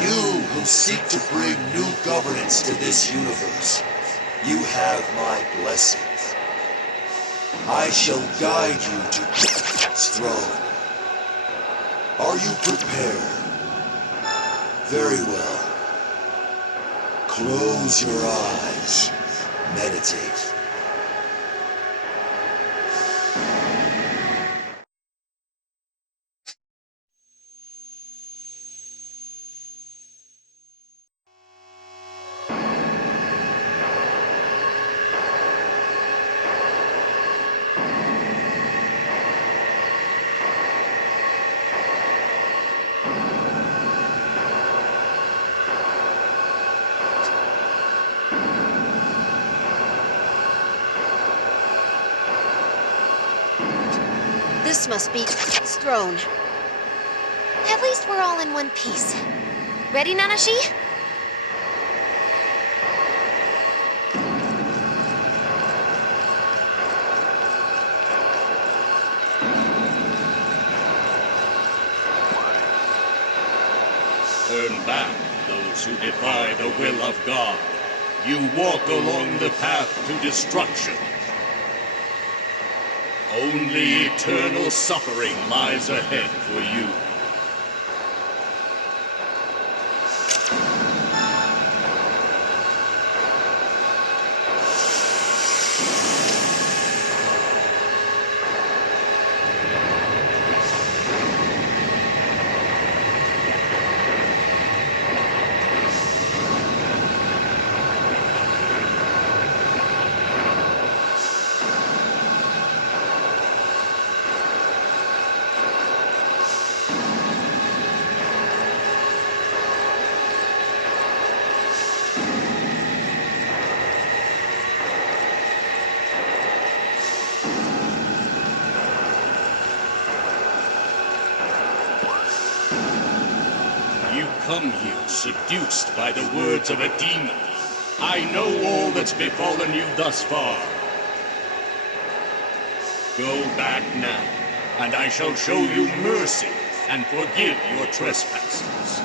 You who seek to bring new governance to this universe, you have my blessings. I shall guide you to God's throne. Are you prepared? Very well. Close your eyes. Meditate. This must be its throne. At least we're all in one piece. Ready, Nanashi? Turn back, those who defy the will of God. You walk along the path to destruction. Only eternal suffering lies ahead for you. You come here seduced by the words of a demon. I know all that's befallen you thus far. Go back now, and I shall show you mercy and forgive your trespasses.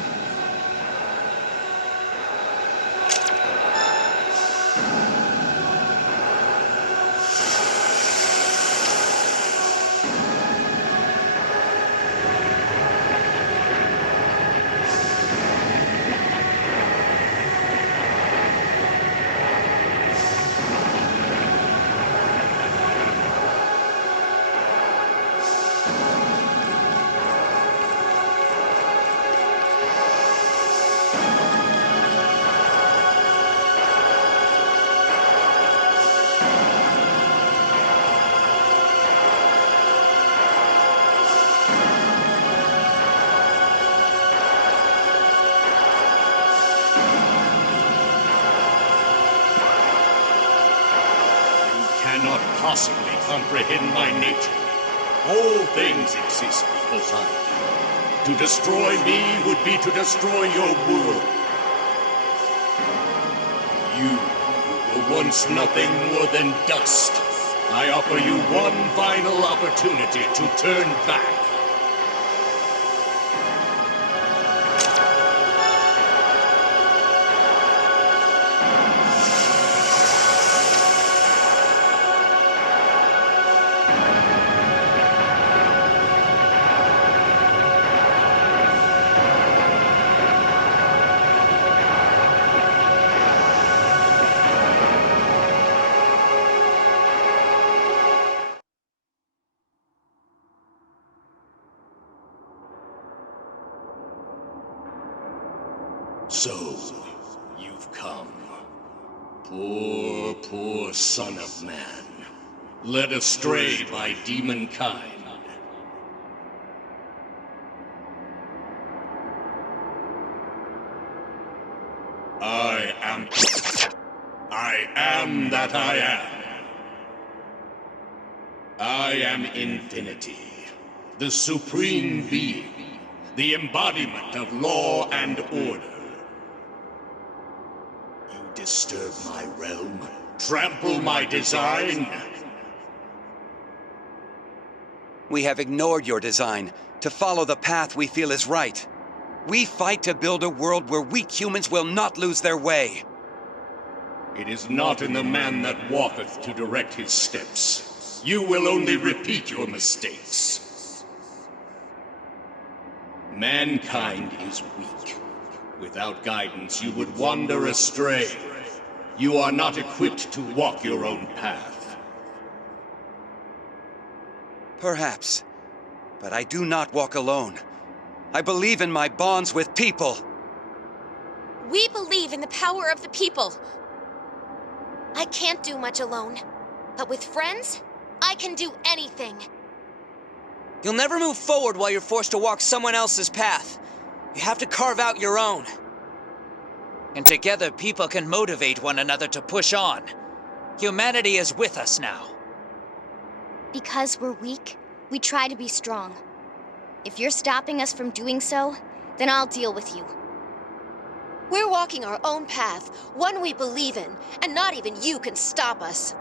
Cannot possibly comprehend my nature. All things exist because I do. To destroy me would be to destroy your world. You, who were once nothing more than dust, I offer you one final opportunity to turn back. So, you've come. Poor, poor son of man. Led astray by demonkind. I am that I am. I am infinity, the supreme being, the embodiment of law and order. You disturb my realm, trample my design. We have ignored your design to follow the path we feel is right. We fight to build a world where weak humans will not lose their way. It is not in the man that walketh to direct his steps. You will only repeat your mistakes. Mankind is weak. Without guidance, you would wander astray. You are not equipped to walk your own path. Perhaps. But I do not walk alone. I believe in my bonds with people. We believe in the power of the people. I can't do much alone, but with friends, I can do anything. You'll never move forward while you're forced to walk someone else's path. You have to carve out your own. And together, people can motivate one another to push on. Humanity is with us now. Because we're weak, we try to be strong. If you're stopping us from doing so, then I'll deal with you. We're walking our own path, one we believe in, and not even you can stop us.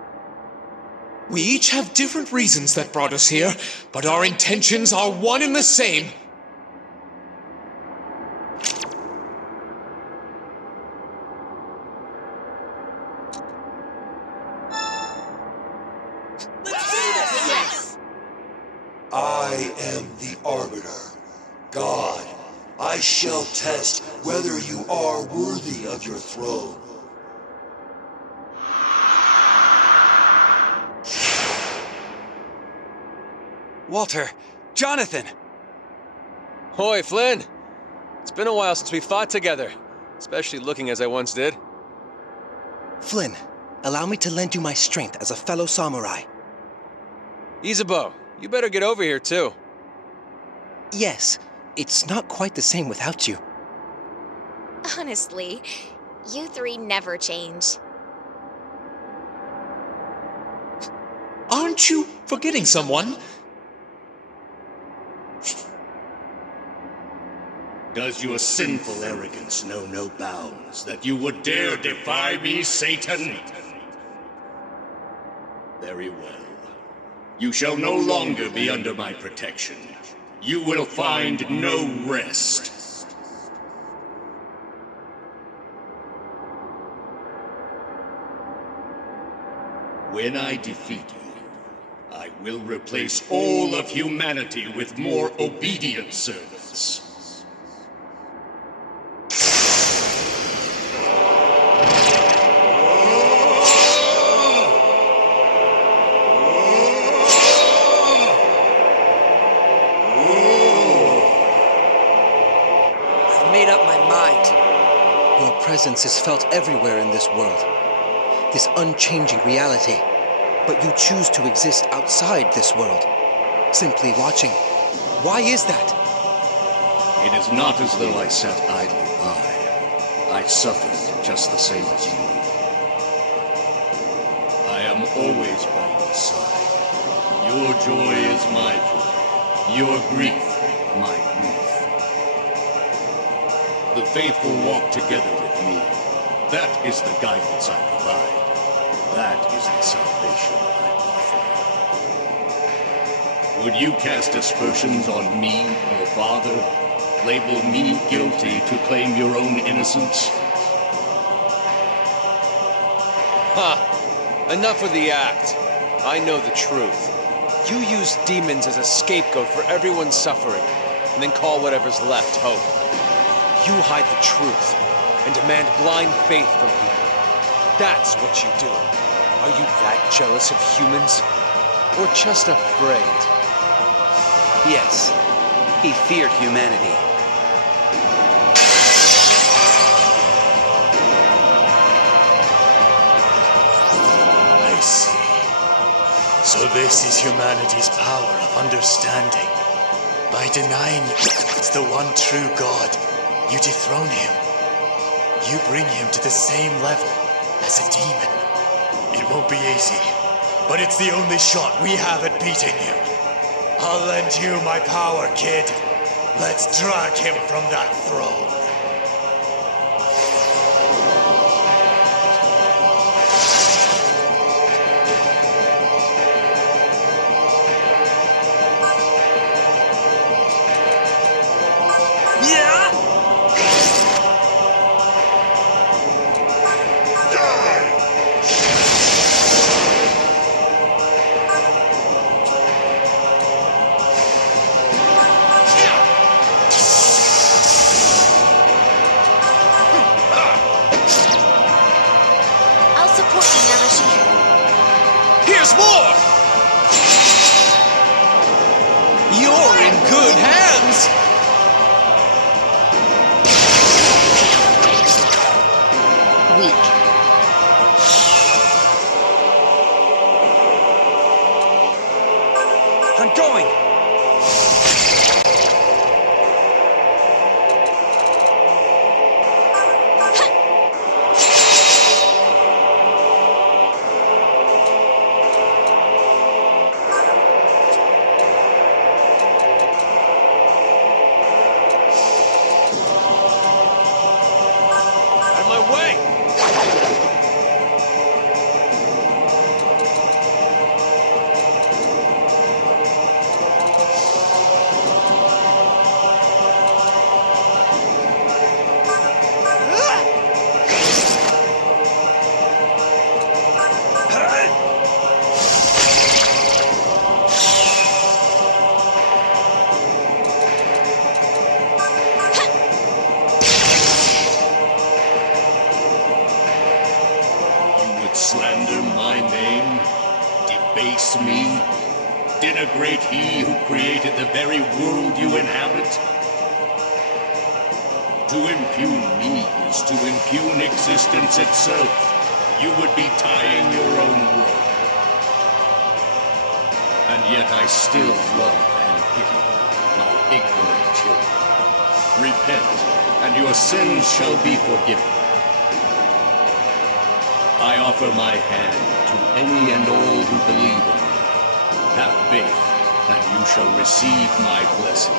We each have different reasons that brought us here, but our intentions are one and the same. I am the Arbiter. God, I shall test whether you are worthy of your throne. Walter! Jonathan! Hoi, Flynn! It's been a while since we fought together, especially looking as I once did. Flynn, allow me to lend you my strength as a fellow samurai. Isabeau, you better get over here too. Yes, it's not quite the same without you. Honestly, you three never change. Aren't you forgetting someone? Does your sinful arrogance know no bounds, that you would dare defy me, Satan? Very well. You shall no longer be under my protection. You will find no rest. When I defeat you, I will replace all of humanity with more obedient servants. I've made up my mind. Your presence is felt everywhere in this world. This unchanging reality. But you choose to exist outside this world. Simply watching. Why is that? It is not as though I sat idly by. I suffered just the same as you. I am always by your side. Your joy is my joy. Your grief, my grief. The faithful walk together with me. That is the guidance I provide. That is the salvation I offer. Would you cast aspersions on me, your father? Label me guilty to claim your own innocence? Ha! Enough of the act. I know the truth. You use demons as a scapegoat for everyone's suffering, and then call whatever's left hope. You hide the truth and demand blind faith from people. That's what you do. Are you that jealous of humans? Or just afraid? Yes, he feared humanity. I see. So this is humanity's power of understanding. By denying it's the one true God, you dethrone him. You bring him to the same level as a demon. It won't be easy, but it's the only shot we have at beating him. I'll lend you my power, kid. Let's drag him from that throne. Yeah? slander my name? Debase me? Denigrate he who created the very world you inhabit? To impugn me is to impugn existence itself. You would be tying your own world. And yet I still love and pity my ignorant children. Repent, and your sins shall be forgiven. I offer my hand to any and all who believe in me. Have faith, and you shall receive my blessing.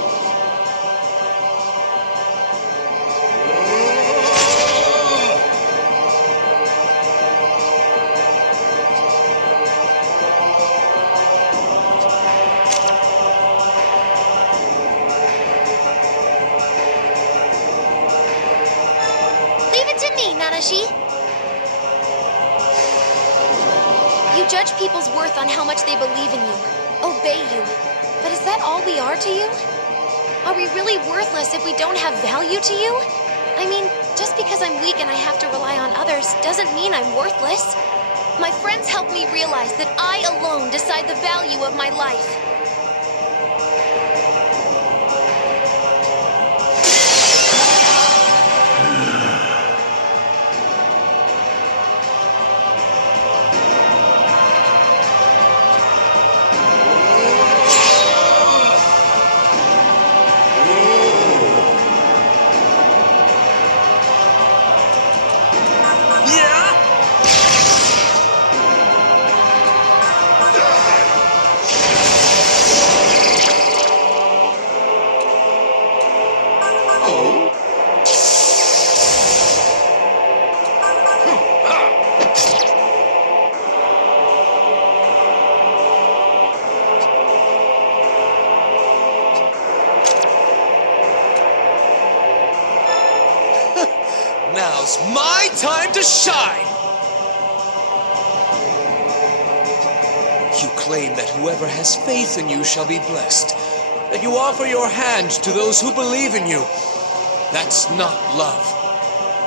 Leave it to me, Nanashi. You judge people's worth on how much they believe in you, obey you. But is that all we are to you? Are we really worthless if we don't have value to you? I mean, just because I'm weak and I have to rely on others doesn't mean I'm worthless. My friends help me realize that I alone decide the value of my life. Now's my time to shine! You claim that whoever has faith in you shall be blessed, that you offer your hand to those who believe in you. That's not love.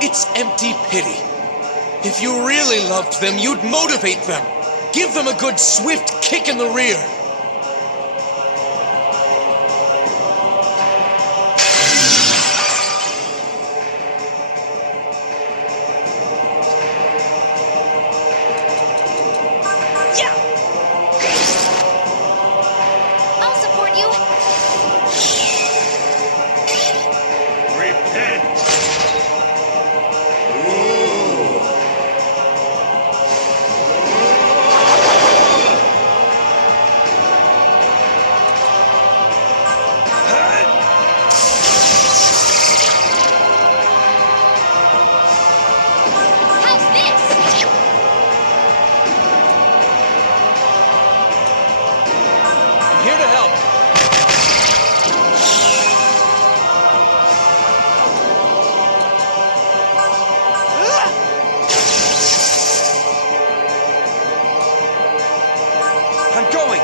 It's empty pity. If you really loved them, you'd motivate them. Give them a good swift kick in the rear. I'll support you. Repent! How's this? Here to help. I'm going!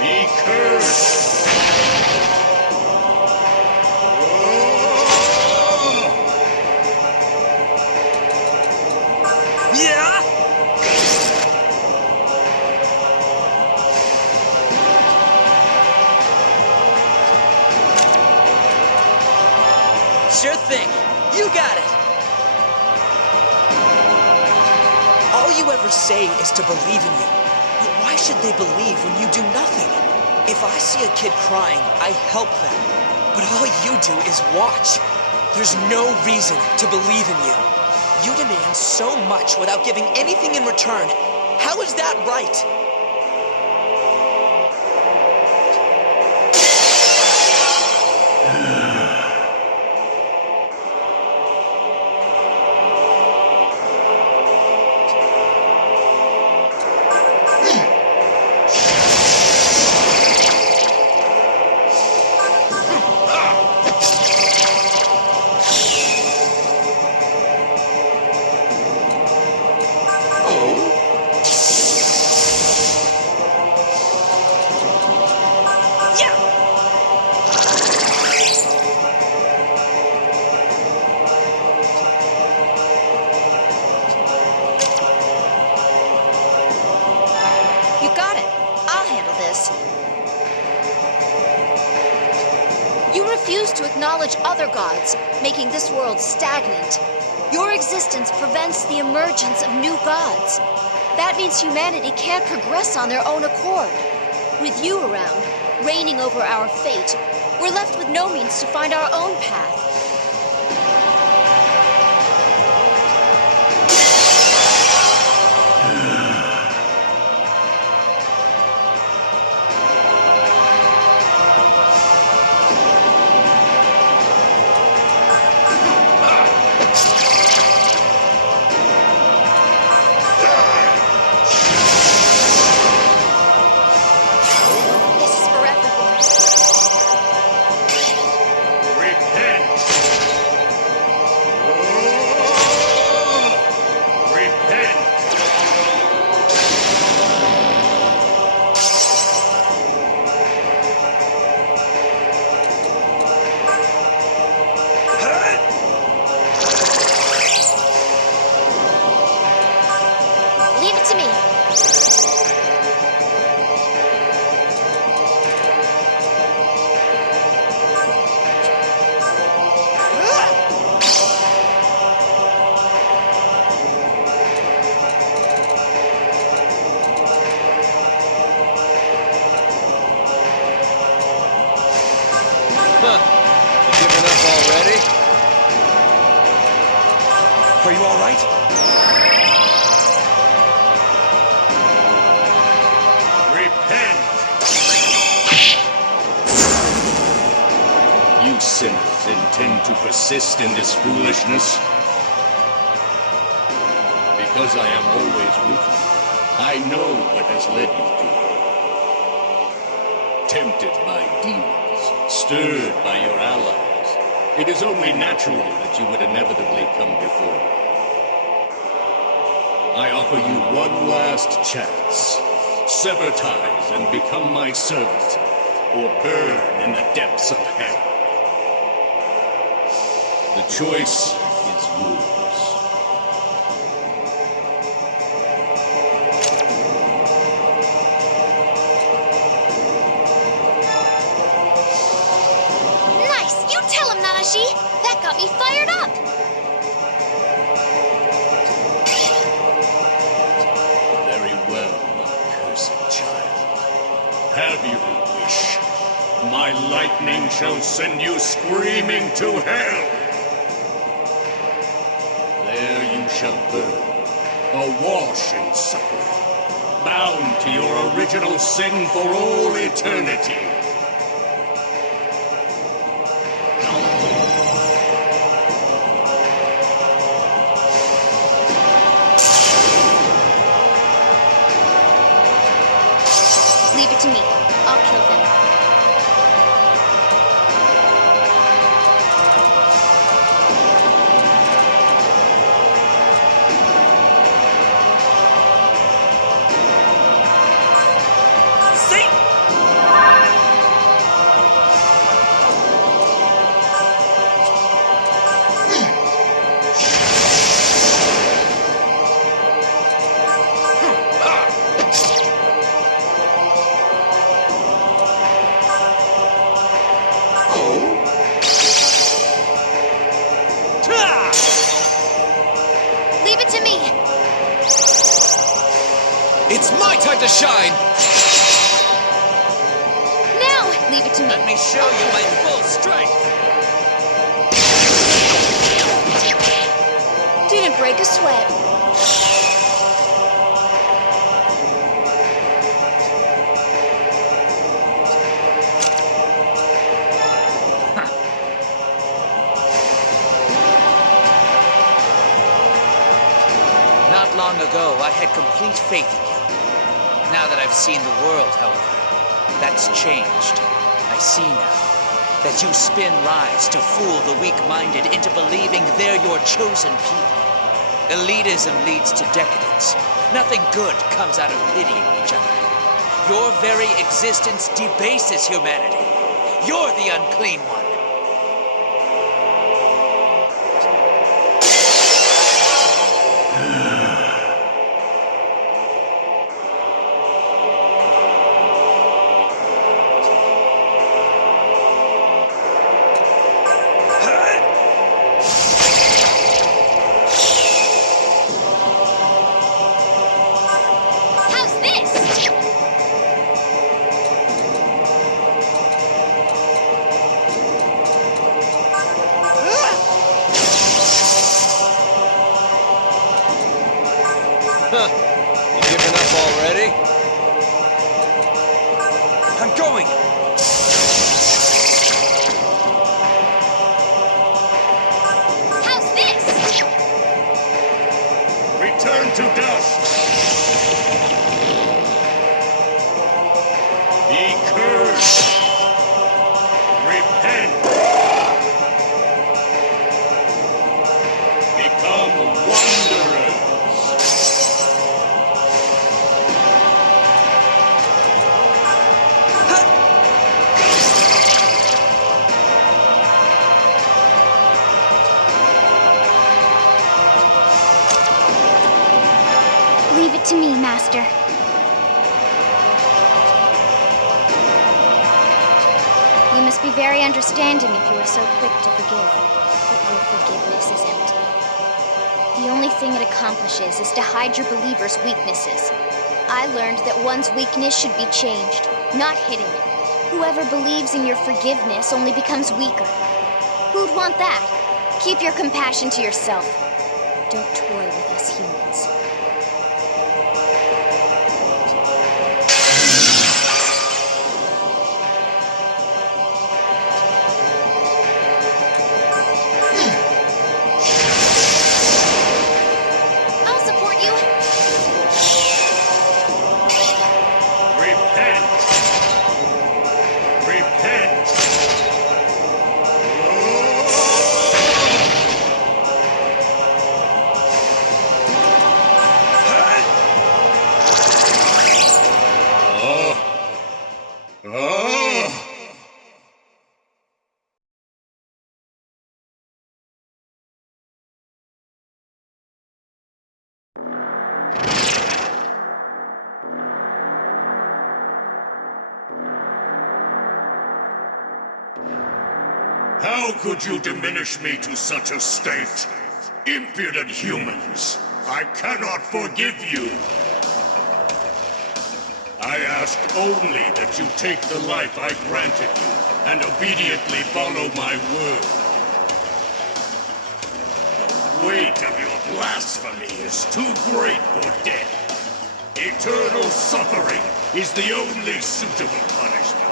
Be cursed! Yeah? Sure thing. You got it. All you ever say is to believe in you. But why should they believe when you do nothing? If I see a kid crying, I help them. But all you do is watch. There's no reason to believe in you. You demand so much without giving anything in return. How is that right? refuse to acknowledge other gods, making this world stagnant. Your existence prevents the emergence of new gods. That means humanity can't progress on their own accord. With you around, reigning over our fate, we're left with no means to find our own path. This is for everyone. Repent! Repent! Leave it to me. Huh. You giving up already? Are you all right? Repent! You sinners intend to persist in this foolishness? Because I am always with you, I know what has led you to it. Tempted by demons, stirred by your allies, it is only natural that you would inevitably come before me. I offer you one last chance. Sever ties and become my servant, or burn in the depths of hell. The choice is yours. Nice! You tell him, Nanashi! That got me fired up! Very well, cursed child. Have your wish. My lightning shall send you screaming to hell. There you shall burn, awash in suffering, bound to your original sin for all eternity. Leave it to me. I'll kill them. Leave it to me! It's my time to shine! Now! Leave it to me. Let me show you my full strength! Didn't break a sweat. Not long ago, I had complete faith in you. Now that I've seen the world, however, that's changed. I see now that you spin lies to fool the weak-minded into believing they're your chosen people. Elitism leads to decadence. Nothing good comes out of pitying each other. Your very existence debases humanity. You're the unclean one. Ready? I'm going! How's this? Return to dust! Be cursed! Repent! Become wanderers! Leave it to me, Master. You must be very understanding if you are so quick to forgive. But your forgiveness is empty. The only thing it accomplishes is to hide your believers' weaknesses. I learned that one's weakness should be changed, not hidden. Whoever believes in your forgiveness only becomes weaker. Who'd want that? Keep your compassion to yourself. Don't toy with us humans. I'll support you. Repent! Repent! How could you diminish me to such a state? Impudent humans! I cannot forgive you! I ask only that you take the life I granted you and obediently follow my word. The weight of your blasphemy is too great for death. Eternal suffering is the only suitable punishment.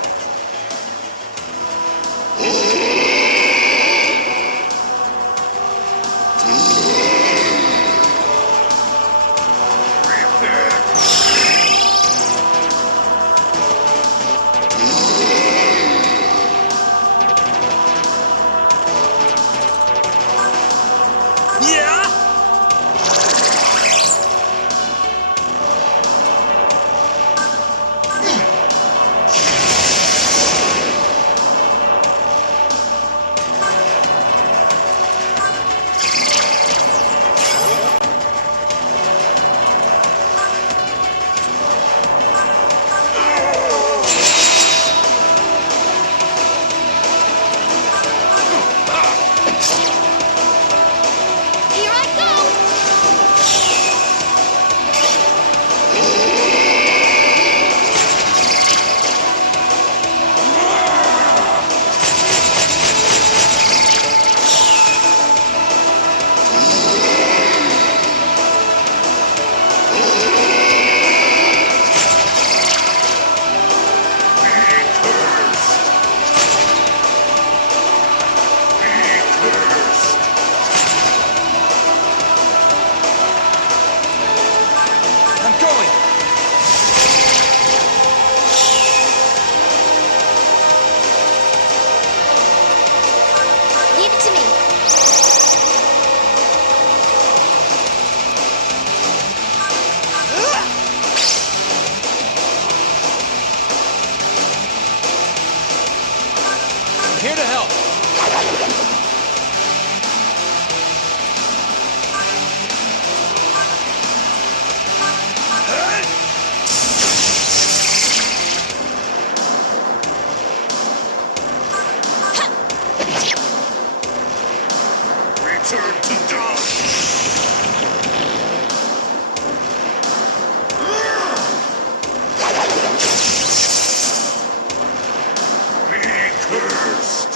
Here I go! I'm going! Leave it to me. I'm here to help. Return to dust! Be cursed!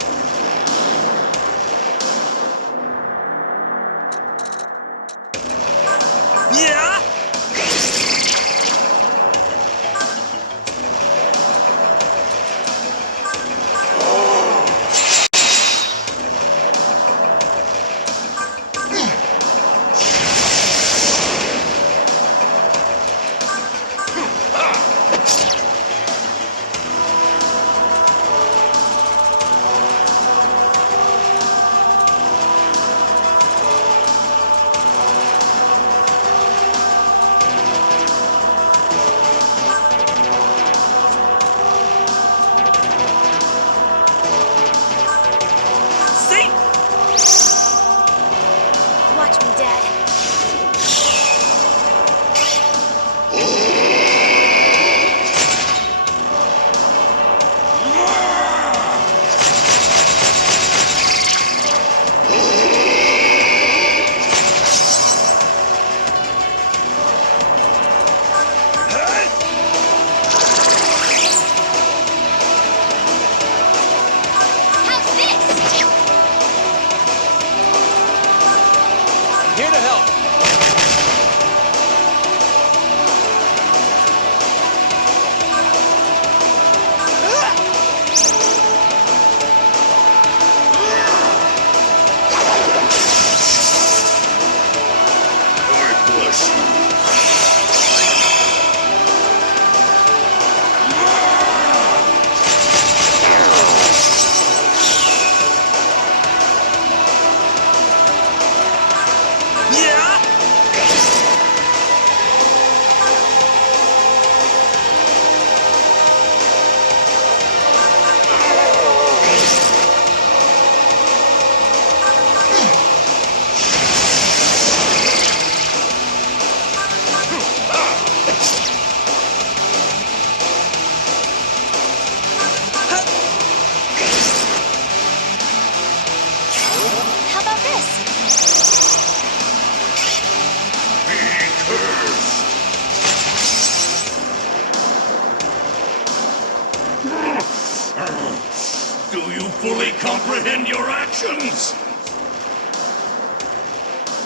Do you fully comprehend your actions?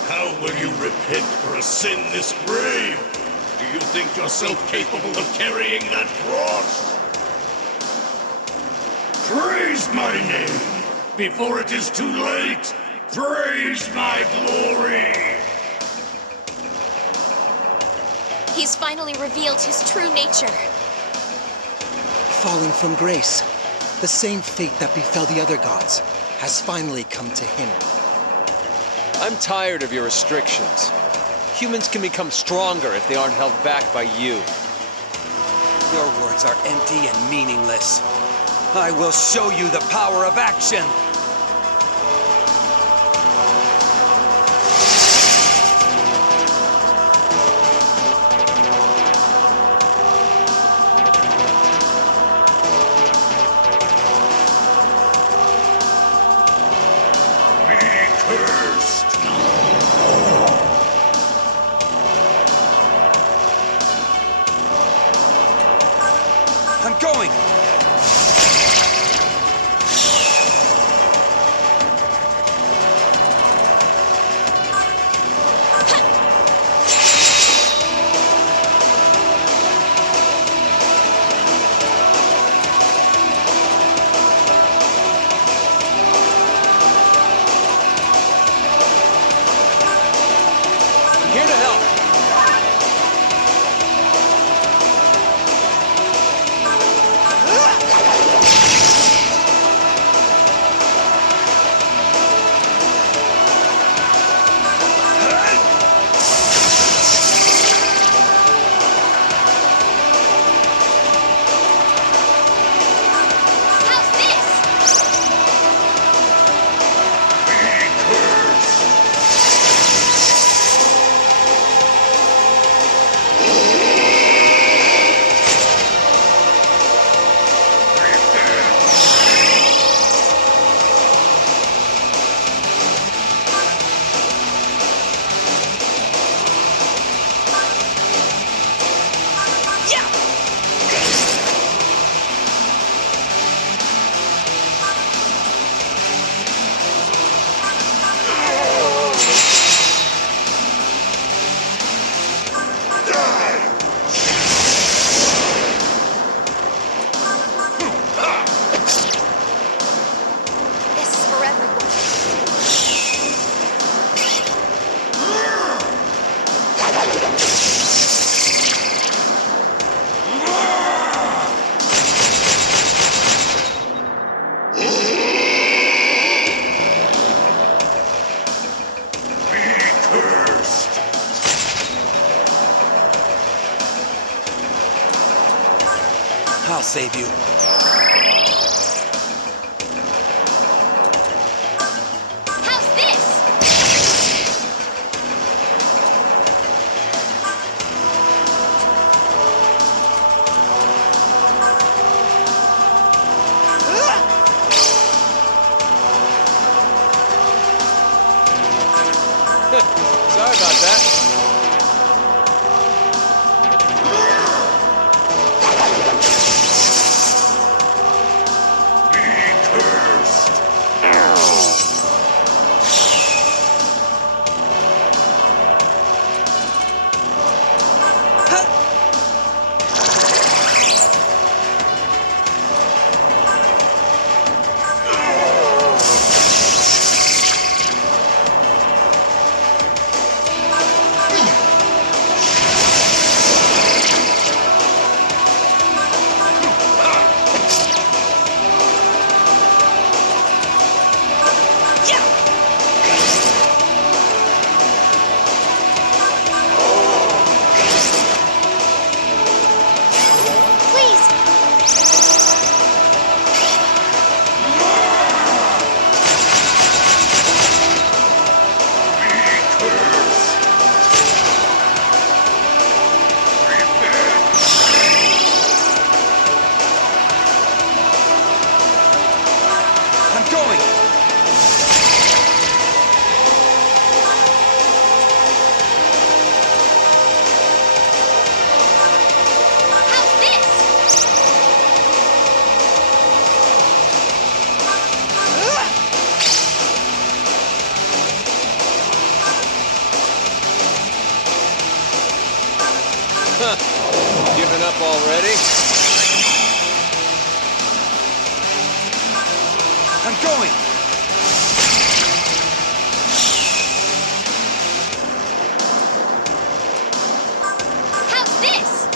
How will you repent for a sin this grave? Do you think yourself capable of carrying that cross? Praise my name before it is too late. Praise my glory. He's finally revealed his true nature. Falling from grace, the same fate that befell the other gods has finally come to him. I'm tired of your restrictions. Humans can become stronger if they aren't held back by you. Your words are empty and meaningless. I will show you the power of action! I'm going! I'm here to help. How's this? This is for everyone. I'll save you. How's this? Sorry about that. ready? I'm going! How's this?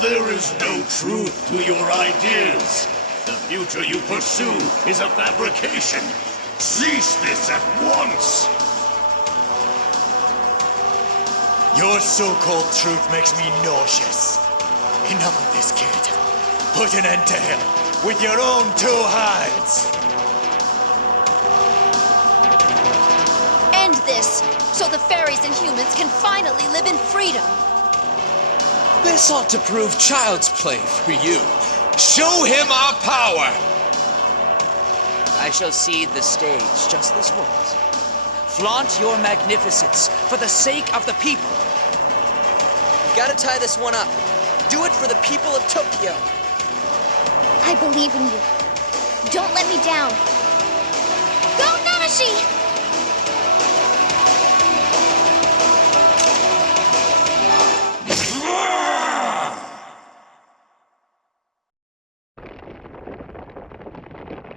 There is no truth to your ideas. The future you pursue is a fabrication. Cease this at once! Your so-called truth makes me nauseous. Enough of this, kid. Put an end to him with your own two hands. End this, so the fairies and humans can finally live in freedom. This ought to prove child's play for you. Show him our power! I shall cede the stage just this once. Flaunt your magnificence for the sake of the people. You gotta tie this one up. Do it for the people of Tokyo. I believe in you. Don't let me down. Go, Nanashi!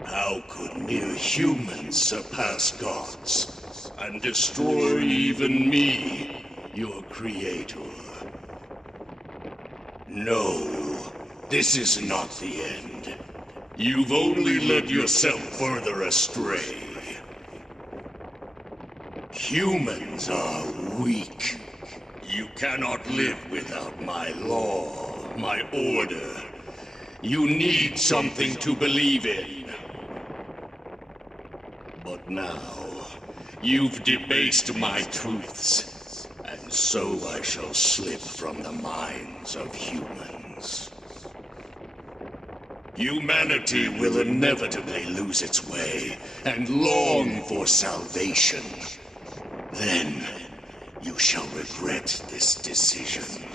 How could mere humans surpass gods and destroy even me, your creator? No, this is not the end. You've only led yourself further astray. Humans are weak. You cannot live without my law, my order. You need something to believe in. But now, you've debased my truths, and so I shall slip from the minds of humans. Humanity will inevitably lose its way and long for salvation. Then, you shall regret this decision.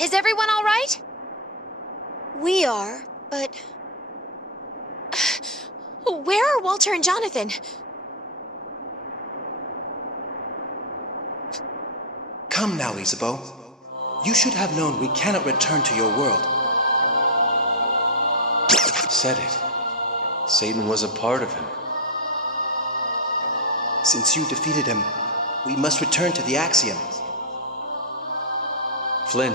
Is everyone all right? We are, but Where are Walter and Jonathan? Come now, Isabeau. You should have known we cannot return to your world. Said it. Satan was a part of him. Since you defeated him, we must return to the Axiom. Flynn,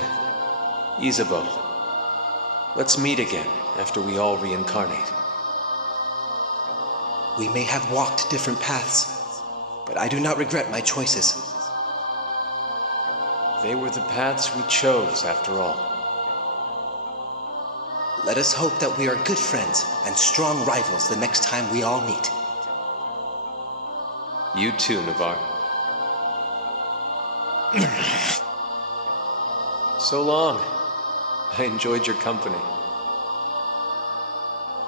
Isabeau, let's meet again after we all reincarnate. We may have walked different paths, but I do not regret my choices. They were the paths we chose, after all. Let us hope that we are good friends and strong rivals the next time we all meet. You too, Navarre. So long. I enjoyed your company.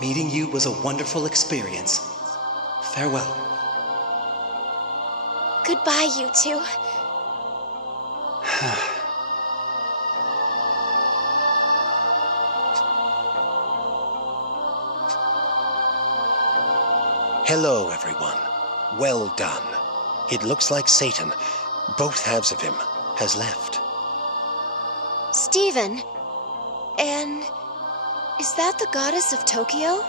Meeting you was a wonderful experience. Farewell. Goodbye, you two. Hello, everyone. Well done. It looks like Satan, both halves of him, has left. Still Steven. And is that the goddess of Tokyo?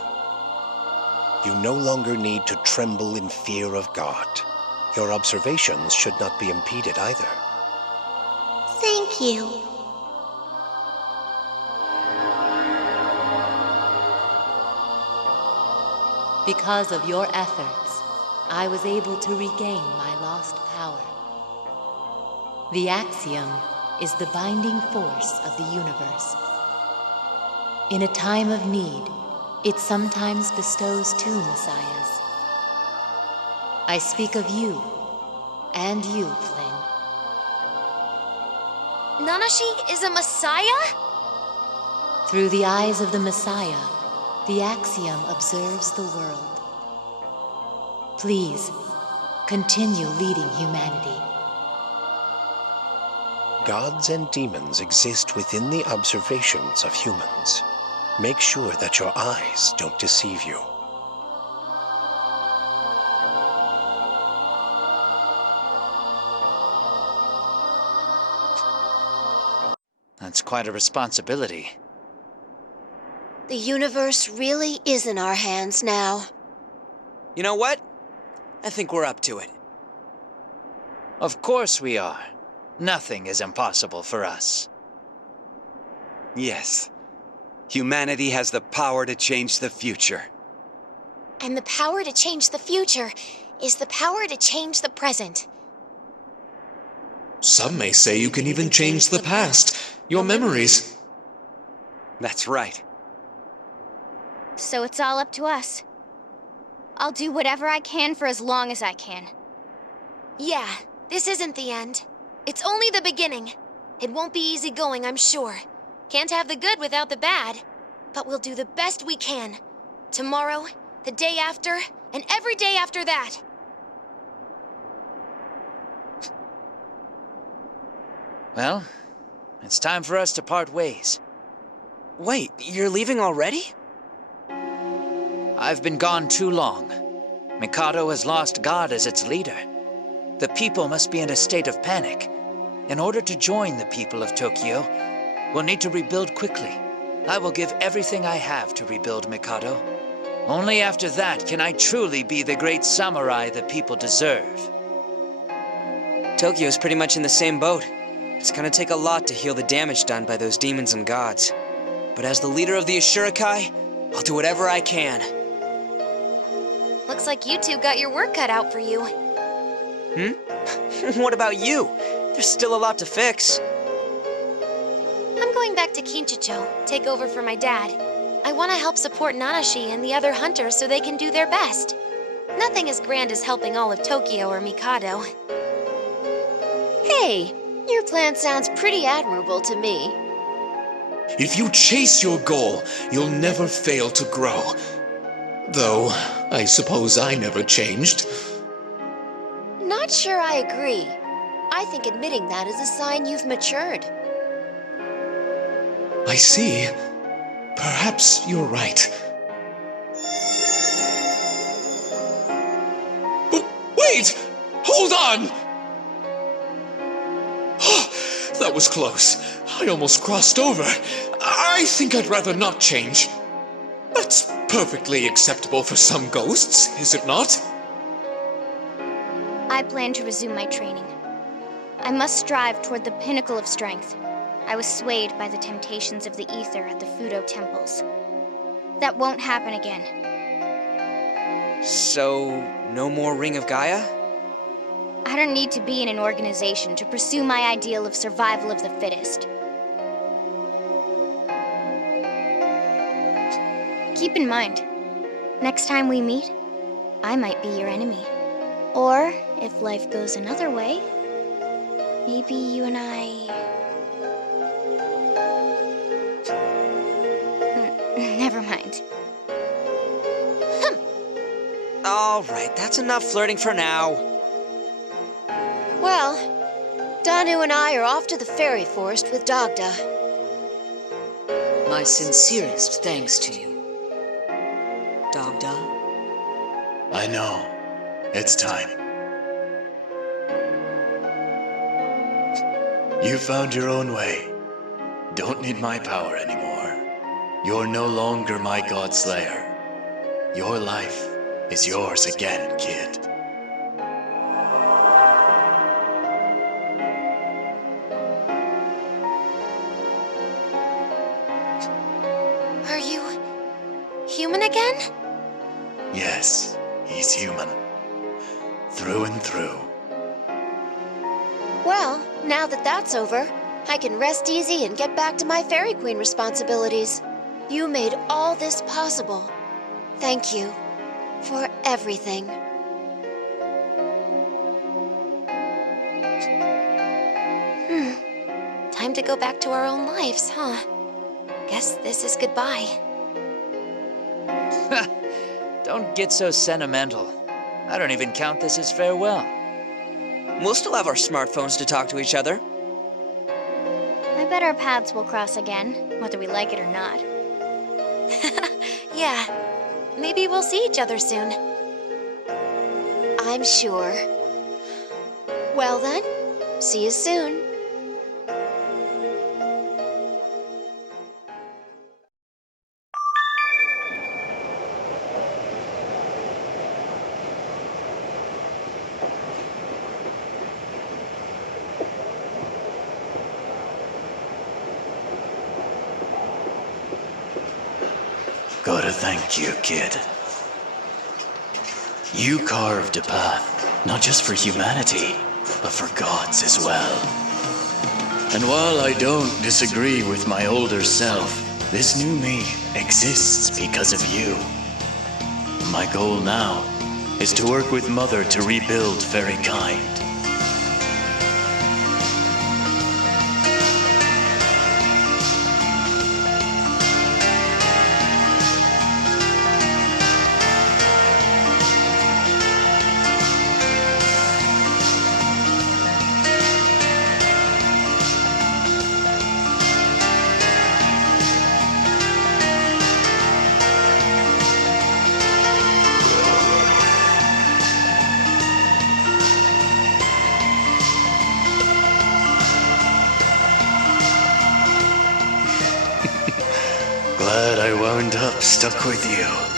You no longer need to tremble in fear of God. Your observations should not be impeded either. Thank you. Because of your efforts, I was able to regain my lost power. The axiom is the binding force of the universe. In a time of need, it sometimes bestows two messiahs. I speak of you, and you, Flan. Nanashi is a messiah? Through the eyes of the messiah, the axiom observes the world. Please, continue leading humanity. Gods and demons exist within the observations of humans. Make sure that your eyes don't deceive you. That's quite a responsibility. The universe really is in our hands now. You know what? I think we're up to it. Of course we are. Nothing is impossible for us. Yes. Humanity has the power to change the future. And the power to change the future is the power to change the present. Some may say you can even change the past, your memories. That's right. So it's all up to us. I'll do whatever I can for as long as I can. Yeah, this isn't the end. It's only the beginning. It won't be easy going, I'm sure. Can't have the good without the bad. But we'll do the best we can. Tomorrow, the day after, and every day after that. Well, it's time for us to part ways. Wait, you're leaving already? I've been gone too long. Mikado has lost God as its leader. The people must be in a state of panic. In order to join the people of Tokyo, we'll need to rebuild quickly. I will give everything I have to rebuild Mikado. Only after that can I truly be the great samurai the people deserve. Tokyo's pretty much in the same boat. It's gonna take a lot to heal the damage done by those demons and gods. But as the leader of the Ashurakai, I'll do whatever I can. Looks like you two got your work cut out for you. What about you? There's still a lot to fix. I'm going back to Kinchicho, take over for my dad. I want to help support Nanashi and the other hunters so they can do their best. Nothing as grand as helping all of Tokyo or Mikado. Hey, your plan sounds pretty admirable to me. If you chase your goal, you'll never fail to grow. Though, I suppose I never changed. Not sure I agree. I think admitting that is a sign you've matured. I see. Perhaps you're right. But wait! Hold on! That was close. I almost crossed over. I think I'd rather not change. That's perfectly acceptable for some ghosts, is it not? I plan to resume my training. I must strive toward the pinnacle of strength. I was swayed by the temptations of the ether at the Fudo temples. That won't happen again. So, no more Ring of Gaia? I don't need to be in an organization to pursue my ideal of survival of the fittest. Keep in mind, next time we meet, I might be your enemy. Or, if life goes another way, maybe you and I... Never mind. All right, that's enough flirting for now. Well, DANU and I are off to the fairy forest with Dagda. My sincerest thanks to you, Dagda. I know. It's time. You found your own way. don't need my power anymore. You're no longer my God Slayer. Your life is yours again, kid. Are you human again? Yes, he's human. Through and through. Well, now that that's over, I can rest easy and get back to my Fairy Queen responsibilities. You made all this possible. Thank you for everything. Time to go back to our own lives, huh? Guess this is goodbye. Don't get so sentimental. I don't even count this as farewell. We'll still have our smartphones to talk to each other. I bet our paths will cross again, whether we like it or not. Yeah, maybe we'll see each other soon. I'm sure. Well then, see you soon. Gotta thank you, kid. You carved a path, not just for humanity, but for gods as well. And while I don't disagree with my older self, this new me exists because of you. My goal now is to work with Mother to rebuild Fairykind. Glad I wound up stuck with you.